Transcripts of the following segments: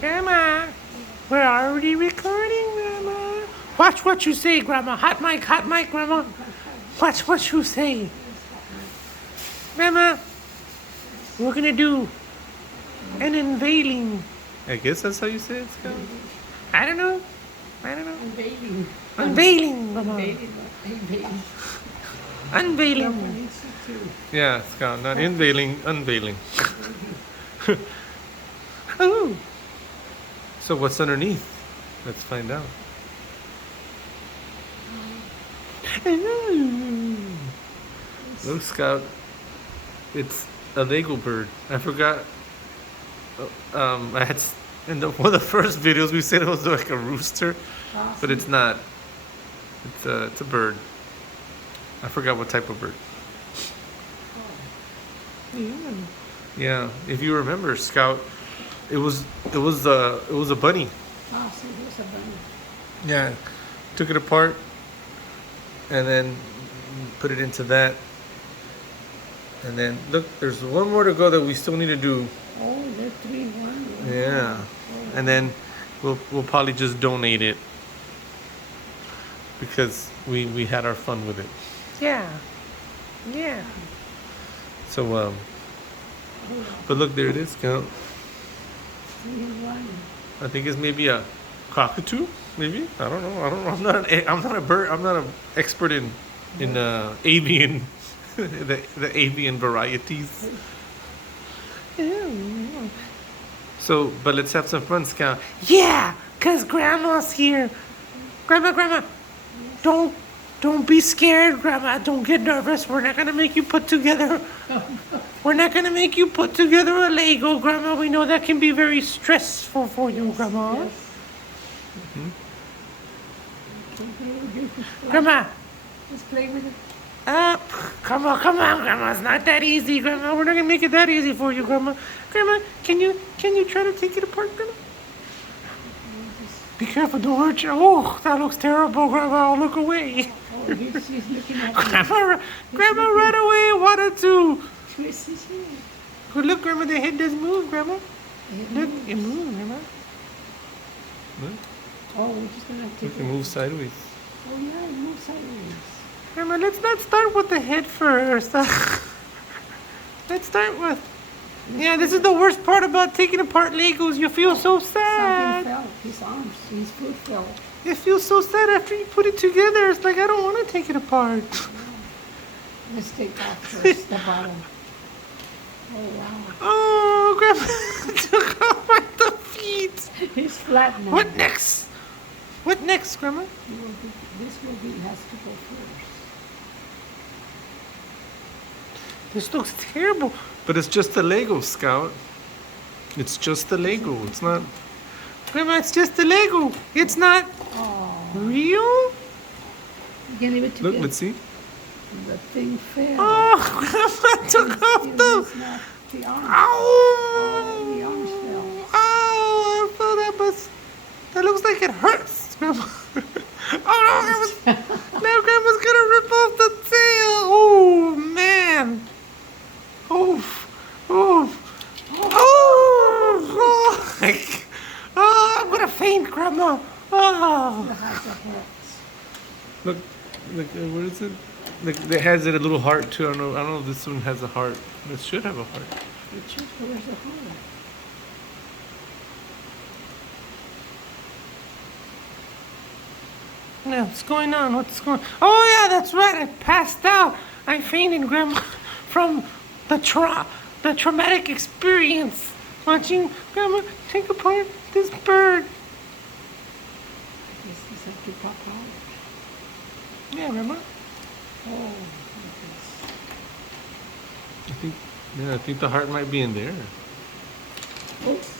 Grandma, we're already recording, Grandma. Watch what you say, Grandma. Hot mic, Grandma. Watch what you say. Grandma, we're gonna do an unveiling. I guess that's how you say it, Scott. I don't know. Unveiling. Unveiling, Grandma. Unveiling. Unveiling. Yeah, Scott, not unveiling, unveiling. Oh. So what's underneath? Let's find out. Look, Scout. It's a Lego bird. I forgot. I had in one of the first videos we said it was like a rooster, but it's not. It's a bird. I forgot what type of bird. Yeah, if you remember, Scout, it was a bunny. Oh, so here's a bunny. Yeah, took it apart and then put it into that. And then look, there's one more to go that we still need to do. Oh, they're 3-1. Yeah, and then we'll probably just donate it because we had our fun with it. Yeah. Yeah. So but look, there it is, Scout. 3-1. I think it's maybe a cockatoo. Maybe I don't know. I'm not a bird. I'm not an expert in avian, the avian varieties. So, but let's have some fun, Scout. Yeah, 'cause Grandma's here. Grandma, don't be scared, Grandma. Don't get nervous. We're not gonna make you put together. We're not gonna make you put together a Lego, Grandma. We know that can be very stressful for you, Grandma. Yes. Grandma, Just play with it. come on, Grandma. It's not that easy, Grandma. We're not gonna make it that easy for you, Grandma. Grandma, can you try to take it apart, Grandma? Be careful, don't hurt you. Oh, that looks terrible, Grandma. I'll look away. Oh, she's looking at Grandma right away wanted to. Twist his head. Oh, look, Grandma, the head does move, Grandma. Look, it moves, Grandma. Look, Oh, we're just gonna take it can move sideways. Oh yeah, it moves sideways. Grandma, let's not start with the head first. Let's start with. Yeah, this is the worst part about taking apart Legos. You feel so Something sad. fell. His arms, his foot fell. You feel so sad after you put it together. It's like, I don't want to take it apart. Let's take off first the bottom. Oh wow. Oh, Grandma took off like the feet. He's flat now. What next? What next, Grandma? This has to go first. This looks terrible. But it's just the Lego, Scout. It's just the Lego. It's not. Grandma, it's just a Lego. It's not Oh, real. you can leave it together. Look, let's see. The thing fell. Oh, Grandma took off The arms. Ow! The arms fell. Oh, I feel that, but that looks like it hurts, Grandma. Oh no, now Grandma's gonna rip off the tail. Oh man. Oh, oh, oh, oh, I'm gonna faint, Grandma. Oh. The heart that hurts. Look, what is it? Look, it has it a little heart too. I don't know if this one has a heart. It should have a heart. It should. Where's the heart? Yeah, what's going on? What's going? Oh yeah, that's right. I passed out. I fainted, Grandma, from the traumatic experience watching Grandma take apart this bird. This have to pop out. Yeah, Grandma. Oh, I think the heart might be in there. oops.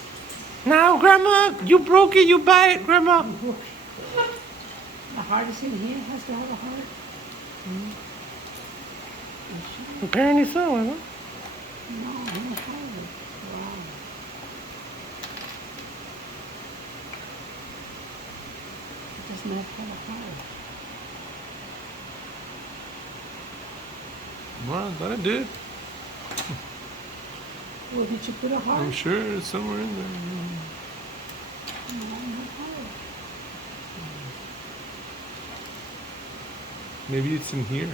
Now, Grandma, you broke it. You buy it, Grandma. The heart is in here. Has to have a heart. Apparently so, Grandma. No, I don't have it. Wow. It does not have a heart. Well, I thought it did. Well, did you put a heart? I'm sure it's somewhere in there. Maybe it's in here.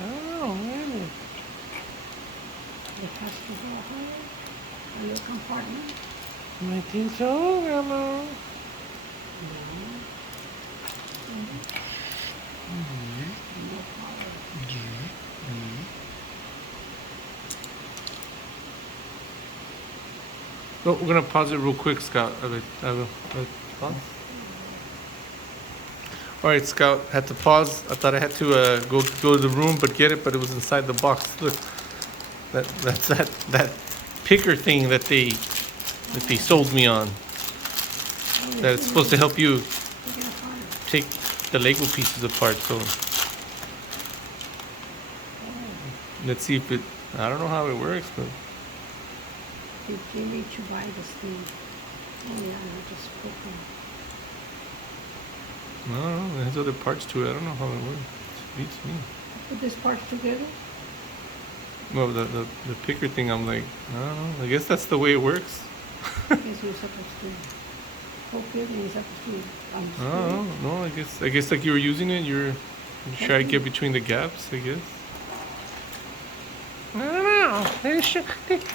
Oh, maybe. It has to go higher. A little compartment. I think so, Grandma. Oh, we're gonna pause it real quick, Scout. Pause. All right, Scout. Had to pause. I thought I had to go to the room, but get it. But it was inside the box. Look, that's that picker thing that they sold me on. That it's supposed to help you take the Lego pieces apart. So let's see if it. I don't know how it works, but. You came in to buy this thing. Oh yeah, I just put them. I don't know. There's other parts to it. I don't know how it works. It beats me. Put these parts together. No, the picker thing. I'm like, I don't know. I guess that's the way it works. I guess you're supposed to. Hope you're supposed to. I don't know. No, I guess like you were using it. You try to get between the gaps. I guess. I don't know. They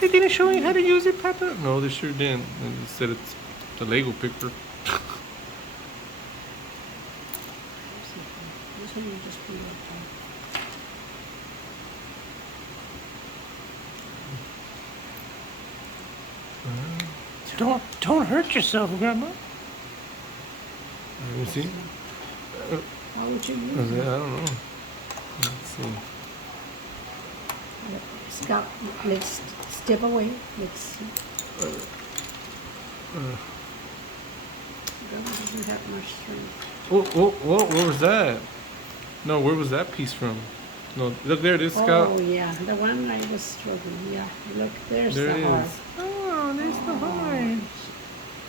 didn't show you how to use it, Papa. No, they sure didn't. They just said it's the Lego picker. This one you just put it up Don't hurt yourself, Grandma. Let me see. How would you use I it? don't know. Let's see. Scout, let's step away. Let's see. Grandma doesn't have much strength. What was that? No, where was that piece from? No, look there it is, Scout. Oh yeah, the one I was struggling. Yeah, look, there's There the it heart. is. Oh, there's the heart.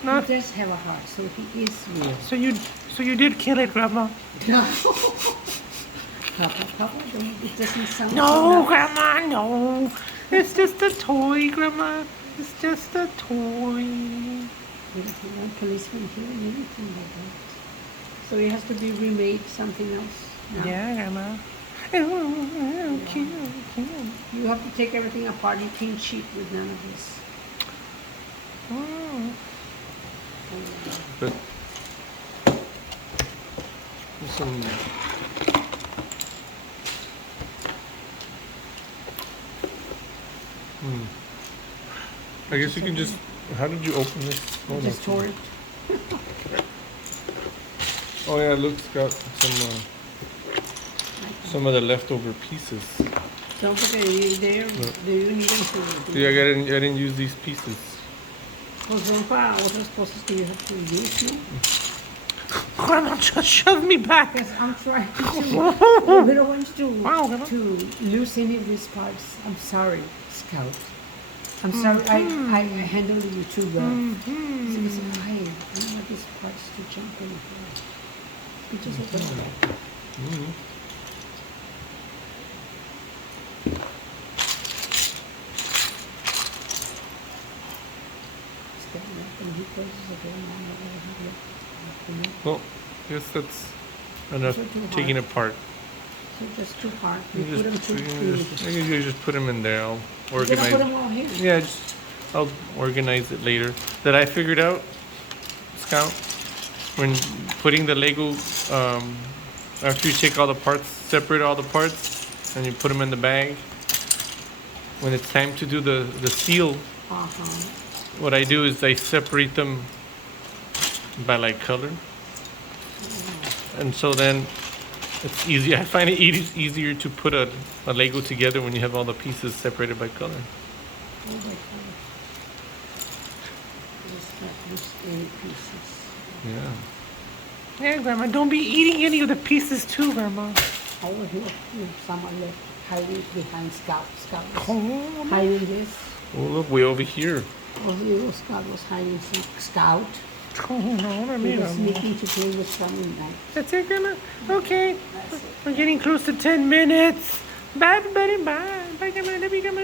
He Not, does have a heart, so he is real. so you did kill it, Grandma. No. Papa, don't, it doesn't sound No, so Grandma, no. It's just a toy, Grandma. It's just a toy. There's no policeman here and anything like that. So it has to be remade something else now. Yeah, Grandma. Oh, cute, cute. You have to take everything apart. You can't cheat with none of this. Oh. But there's some. I guess you can just. How did you open this? I just tore it. Oh yeah, Luke's got some of the leftover pieces. Don't forget, you need them to. See, I didn't use these pieces. Pues son para otras cosas que you have to use, no? Grandma just shoved me back. Yes, I'm trying to. We don't want you Wow, Grandma. to lose any of these parts. I'm sorry, Scout. I'm sorry, I handled you too well. Because I don't want these parts to jump in here. You just open it. Step it up and he closes the door and I'm not Well, I guess that's enough Those are too taking hard. apart. So just too hard. You You put them just, too you can big. just, I guess you just put them in there. I'll You're gonna organize. put them all here. Yeah, I'll organize it later. That I figured out, Scout, when putting the Lego, after you take all the parts, separate all the parts, and you put them in the bag. When it's time to do the seal, Uh-huh. what I do is I separate them by like color, and so then it's easy. I find it easier to put a Lego together when you have all the pieces separated by color. Oh my God. Just like these 8 pieces. Yeah. Yeah, Grandma, don't be eating any of the pieces too, Grandma. Over here, someone left hiding behind Scout. Scout was Oh, hiding this. Oh, look, way over here. Oh, little Scout was hiding some Scout. no, I He mean, was sneaking to play with someone night. that's it, Grandma? Okay. That's it. We're getting close to 10 minutes. Bye, everybody. Bye. Bye, Grandma. Love you, Grandma.